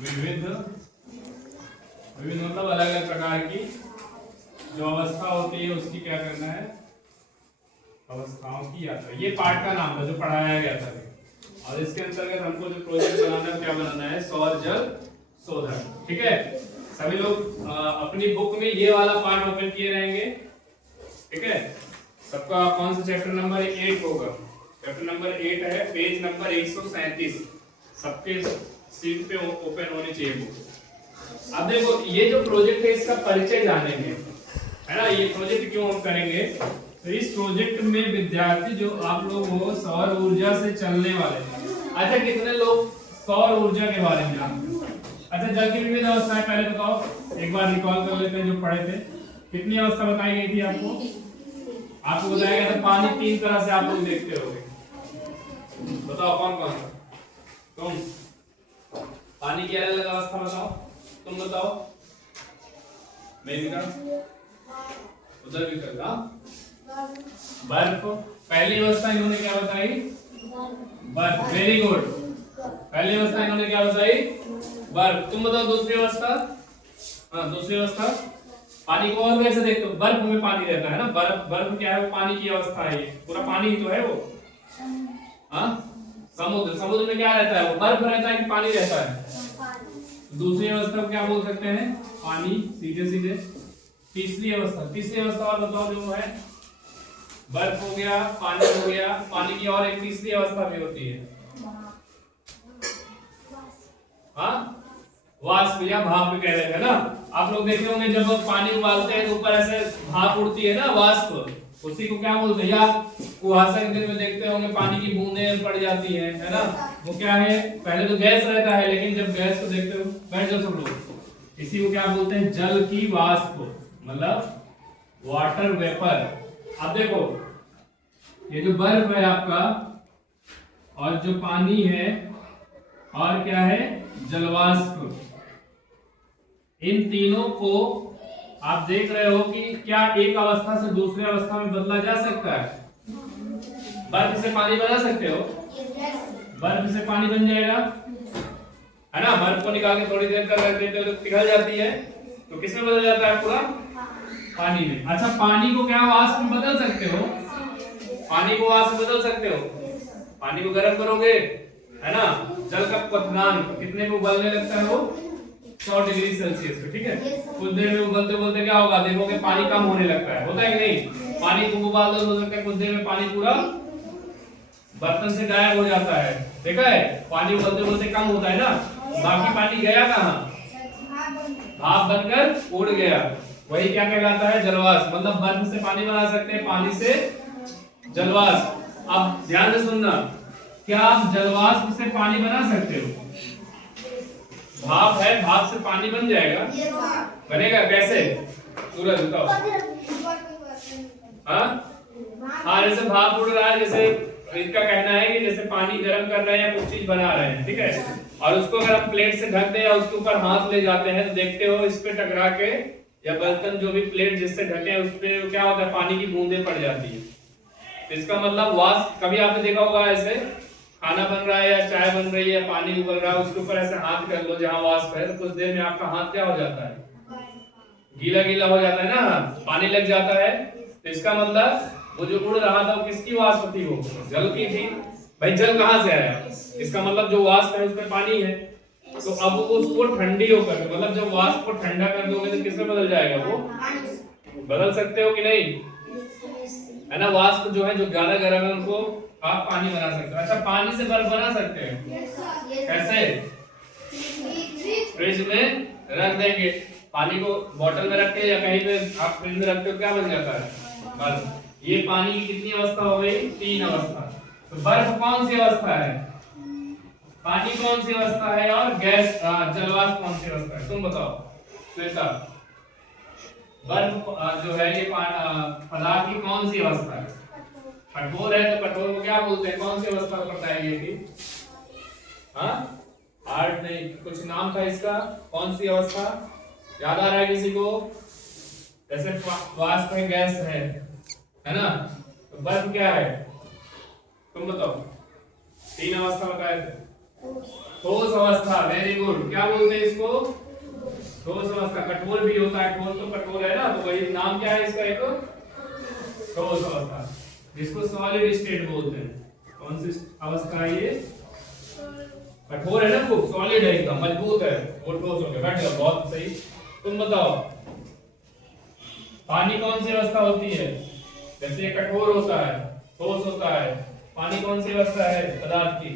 विविध विविध मतलब अलग अलग प्रकार की जो अवस्था होती है उसकी क्या करना है, अवस्थाओं की यात्रा। ये पार्ट का नाम था जो पढ़ाया गया था। और इसके अंतर्गत हमको जो प्रोजेक्ट बनाना है, क्या बनाना है, सौर जल शोधन। ठीक है, सभी लोग अपनी बुक में ये वाला पार्ट ओपन किए रहेंगे। ठीक है, सबका कौन सा चैप्टर नंबर 8 होगा, चैप्टर नंबर 8 है, पेज नंबर 137 सबके सीट पे ओपन होनी चाहिए बुक। अब देखो ये जो प्रोजेक्ट है इसका परिचय जानेंगे, है ना। ये प्रोजेक्ट क्यों हम करेंगे, तो इस प्रोजेक्ट में विद्यार्थी जो आप लोग हो सौर ऊर्जा से चलने वाले। अच्छा, कितने लोग सौर ऊर्जा के बारे में जानते हैं? अच्छा, जल की विविध अवस्थाएं पहले बताओ, एक बार रिकॉल कर लेते हैं जो पढ़े थे। कितनी अवस्था बताई गई थी आपको? आपको बताया गया था पानी 3 तरह से आप लोग देखते होंगे। बताओ कौन कौन सा? तुम पानी की अलग अलग अवस्था बताओ, तुम बताओ। मैं भी कर, उधर भी कर। बर्फ, पहली अवस्था इन्होंने क्या बताई? बर्फ। वेरी गुड, पहली अवस्था इन्होंने क्या बताई? बर्फ। तुम बताओ दूसरी अवस्था? हाँ, दूसरी अवस्था पानी को और कैसे देखते हो? बर्फ में पानी रहता है ना, बर्फ, बर्फ क्या है, वो पानी की अवस्था है, पूरा पानी ही तो है वो। हाँ, समुद्र, समुद्र में क्या रहता है, वो बर्फ रहता है कि पानी रहता है? दूसरी अवस्था को क्या बोल सकते हैं? पानी, सीधे सीधे। तीसरी अवस्था, तीसरी अवस्था और बताओ जो है, बर्फ हो गया, पानी हो गया, पानी की और एक तीसरी अवस्था भी होती है, हाँ, वाष्प या भाप कह रहे थे ना। आप लोग देखे होंगे जब पानी उबालते हैं तो ऊपर ऐसे भाप उड़ती है ना, वाष्प, उसी को क्या बोलते हैं? या कुहासा के दिन में देखते होंगे पानी की बूंदें पड़ जाती है ना, वो क्या है, पहले तो गैस रहता है, लेकिन जब गैस को देखते हो, बैठ जाओ सब लोग, इसी को क्या बोलते हैं? जल की वाष्प, मतलब वाटर वेपर। अब देखो ये जो बर्फ है आपका, और जो पानी है, और क्या है, जलवाष्प, इन तीनों को आप देख रहे हो कि क्या एक अवस्था से दूसरी अवस्था में बदला जा सकता है? बर्फ से पानी बना सकते हो? बर्फ से पानी बन जाएगा, है ना। बर्फ को निकाल के थोड़ी देर तक रख देते हो तो पिघल जाती है, तो किसमें बदल जाता है? पूरा पानी में। अच्छा, पानी को क्या वाष्प में बदल सकते हो? पानी को वाष्प में बदल सकते हो? पानी को गर्म करोगे, है ना, जल का क्वथनांक कितने में उबलने लगता है? वो 100 डिग्री सेल्सियस पे। ठीक है, कुछ देर में उबलते उबलते क्या होगा, देखोगे पानी कम होने लगता है, होता है कि नहीं? पानी को उबाल दो, हो सकता है कुछ देर में पानी पूरा बर्तन से गायब हो जाता है। देखा है, पानी उबलते उबलते कम होता है ना, बाकी पानी गया कहाँ? भाप बनकर उड़ गया, वही क्या कहलाता है? जलवाष्प। मतलब बर्फ से पानी बना सकते हैं, पानी से जलवाष्प। अब ध्यान से सुनना, क्या आप जलवाष्प से पानी बना सकते हो? भाप है, भाप से पानी बन जाएगा? बनेगा कैसे? सूरज बताओ। हाँ, जैसे भाप उड़ रहा है, जैसे इनका कहना है कि जैसे पानी गर्म कर रहे हैं या कुछ चीज बना रहे हैं, ठीक है, और उसको अगर हम प्लेट से ढक दें या उसके ऊपर हाथ ले जाते हैं तो देखते हो इस पे टकरा के, या बर्तन जो भी प्लेट जिससे ढके उस पे क्या होता है, पानी की बूंदें पड़ जाती है। तो इसका मतलब वाष्प, कभी आपने देखा होगा ऐसे खाना बन रहा है या चाय बन रही है, पानी उबल रहा है, उसके ऊपर ऐसे हाथ कर लो जहां वाष्प है, तो कुछ देर में आपका हाथ क्या हो जाता है? गीला गीला हो जाता है ना, पानी लग जाता है। तो इसका मतलब वो जो उड़ रहा था वो किसकी वाष्प थी? वो जल की थी। भाई जल कहां से आया? इसका मतलब जो वाष्प है उसमें पानी है। तो अब उसको ठंडी होकर, मतलब जब वाष्प को ठंडा कर दोगे तो किसमें बदल जाएगा? वो बदल सकते हो कि नहीं, है ना। वाष्प जो है, जो ज्यादा गर्म है, उनको आप पानी बना सकते हो। अच्छा, पानी से बर्फ बना सकते हैं? कैसे? फ्रिज में रख देंगे, पानी को बोतल में रख के या कहीं पे आप फ्रिज में रखते हो, क्या बन जाता है? बर्फ। ये पानी की कितनी अवस्था हो गई? 3 अवस्था। तो बर्फ कौन सी अवस्था है? पानी कौन सी अवस्था है? और गैस जलवाष्प कौन सी अवस्था है? तुम बताओ श्वेता। बर्फ जो है ये पदार्थ की कौन सी अवस्था है? कठोर है, तो कठोर को क्या बोलते हैं? कौन सी अवस्था बताई गई थी? हाँ, हार्ड नहीं, कुछ नाम था इसका, कौन सी अवस्था याद आ रहा है किसी को? जैसे वाष्प है, गैस है ना, तो बर्फ क्या है? तुम बताओ। 3 अवस्था बताए थे। ठोस अवस्था, वेरी गुड। क्या बोलते हैं इसको? ठोस अवस्था। कठोर भी होता है, ठोस तो कठोर है ना, तो वही नाम क्या है इसका? एक ठोस अवस्था, जिसको सॉलिड स्टेट बोलते हैं। कौन सी अवस्था है ये? कठोर है ना, खूब सॉलिड है, एकदम मजबूत है, वो ठोस हो गया। बैठ गया, बहुत सही। तुम बताओ पानी कौन सी अवस्था होती है? जैसे ये कठोर होता है, ठोस होता है, पानी कौन सी अवस्था है पदार्थ की?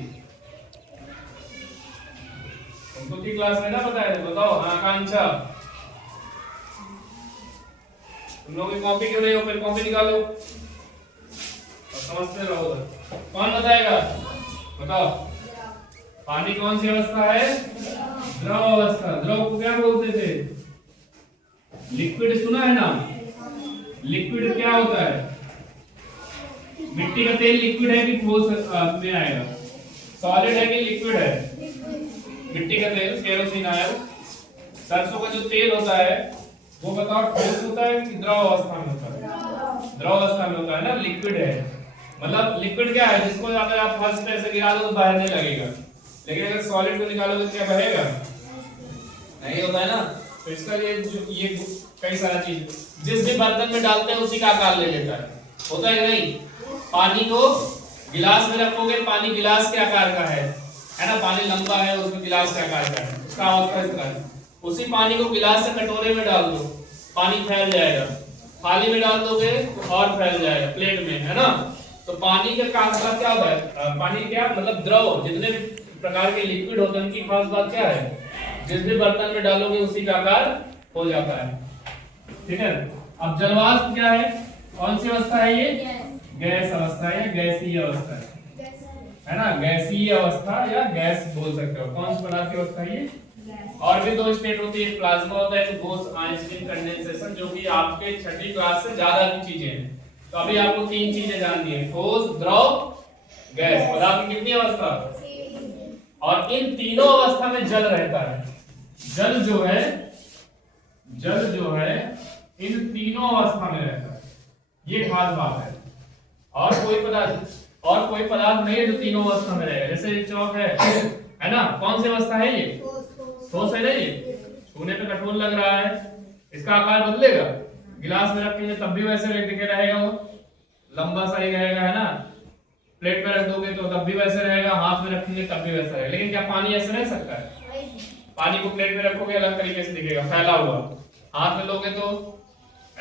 तुमको की क्लास में ना बताया, बताओ। हाँ आकांक्षा, तुम लोग की कॉपी क्यों नहीं हो? फिर कॉपी निकालो और समझते रहो। कौन बताएगा? बताओ पानी कौन सी अवस्था है? द्रव अवस्था। द्रव को क्या बोलते थे? लिक्विड, सुना है ना? लिक्विड क्या होता है? मिट्टी का तेल लिक्विड है कि ठोस में आएगा? सॉलिड है कि लिक्विड है? मिट्टी का तेल, केरोसिन आया। सरसों का जो तेल होता है वो बताओ ठोस होता है कि द्रव अवस्था में होता है? द्रव अवस्था में होता है ना, लिक्विड है। मतलब लिक्विड क्या है? जिसको अगर आप फर्स्ट पे ऐसे गिरा दो तो बाहर नहीं लगेगा, लेकिन अगर सॉलिड को निकालोगे तो क्या बहेगा? नहीं होता है ना। तो इसका ये कई सारा चीज जिस भी बर्तन में डालते हैं उसी का आकार ले लेता है, होता है नहीं? पानी को गिलास में रखोगे, पानी गिलास के आकार का है ना? पानी लंबा है, उसमें गिलास के आकार का है, उसका अवस्था इस तरह है। उसी पानी को गिलास से कटोरे में डाल दो, पानी फैल जाएगा। थाली में डाल दोगे तो और फैल जाएगा, प्लेट में, है ना? तो पानी का खास बात क्या होता है? पानी क्या मतलब द्रव, जितने प्रकार के लिक्विड होते हैं उनकी खास बात क्या है? जिस भी बर्तन में डालोगे उसी का आकार हो जाता है, ठीक है? अब जलवाष्प क्या है? कौन सी अवस्था है ये? गैस अवस्था है या गैसीय अवस्था है ना? गैसीय अवस्था या गैस बोल सकते हो। कौन सी पदार्थ की अवस्था है ये? और भी दो स्टेट होती है, प्लाज्मा होता है, ठोस, आइंस्टीन कंडेंसेशन, जो कि आपके छठी क्लास से ज्यादा की चीजें हैं। तो अभी आपको तीन चीजें जाननी है, ठोस, द्रव, गैस। पदार्थ की कितनी अवस्था? और इन तीनों अवस्था में जल रहता है। जल जो है इन तीनों अवस्था में रहता है, ये खास बात है। और कोई पदार्थ नहीं है जो तीनों अवस्था में रहेगा। जैसे चौक है ना? कौन सी अवस्था है ये? ठोस है ना? ये छूने पे कठोर लग रहा है, इसका आकार बदलेगा? गिलास में रखेंगे तब भी वैसे दिखे रहेगा, वो लंबा सा ही रहेगा, है ना? प्लेट में रख दोगे तो तब भी वैसे रहेगा, हाथ में रखेंगे तब भी वैसा रहेगा। लेकिन क्या पानी ऐसे रह सकता है? पानी को प्लेट में रखोगे अलग तरीके से दिखेगा, फैला हुआ। हाथ में लोगे तो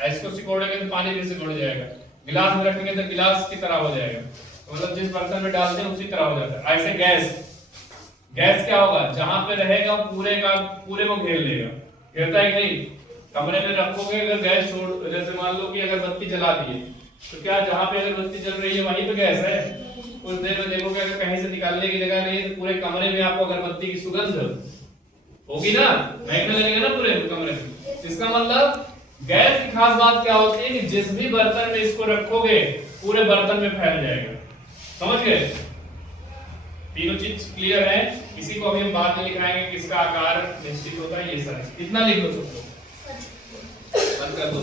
इसको सिकोड़ेंगे तो पानी भी सिकोड़ जाएगा, गिलास में रखेंगे तो गिलास की तरह हो जाएगा। तो मतलब जिस बर्तन में डालते हैं उसी तरह हो जाता है। ऐसे गैस क्या होगा? जहां पे रहेगा पूरे को घेर लेगा। घेरता है कि नहीं? कमरे में रखोगे अगर गैस छोड़, जैसे मान लो कि अगरबत्ती जला दिए तो क्या जहां पे अगरबत्ती जल रही है वहीं पे गैस है? कुछ देर में देखोगे अगर कहीं से निकालने की जगह नहीं तो पूरे कमरे में आपको अगरबत्ती की सुगंध होगी ना, महकने लगेगा ना पूरे कमरे में। इसका मतलब गैस की खास बात क्या होती है कि जिस भी बर्तन में इसको रखोगे पूरे बर्तन में फैल जाएगा। समझ गए? तीनों चीज क्लियर है? इसी को अभी हम बाद में लिखाएंगे किसका आकार निश्चित होता है। ये सर इतना लिख दो, बंद कर दो।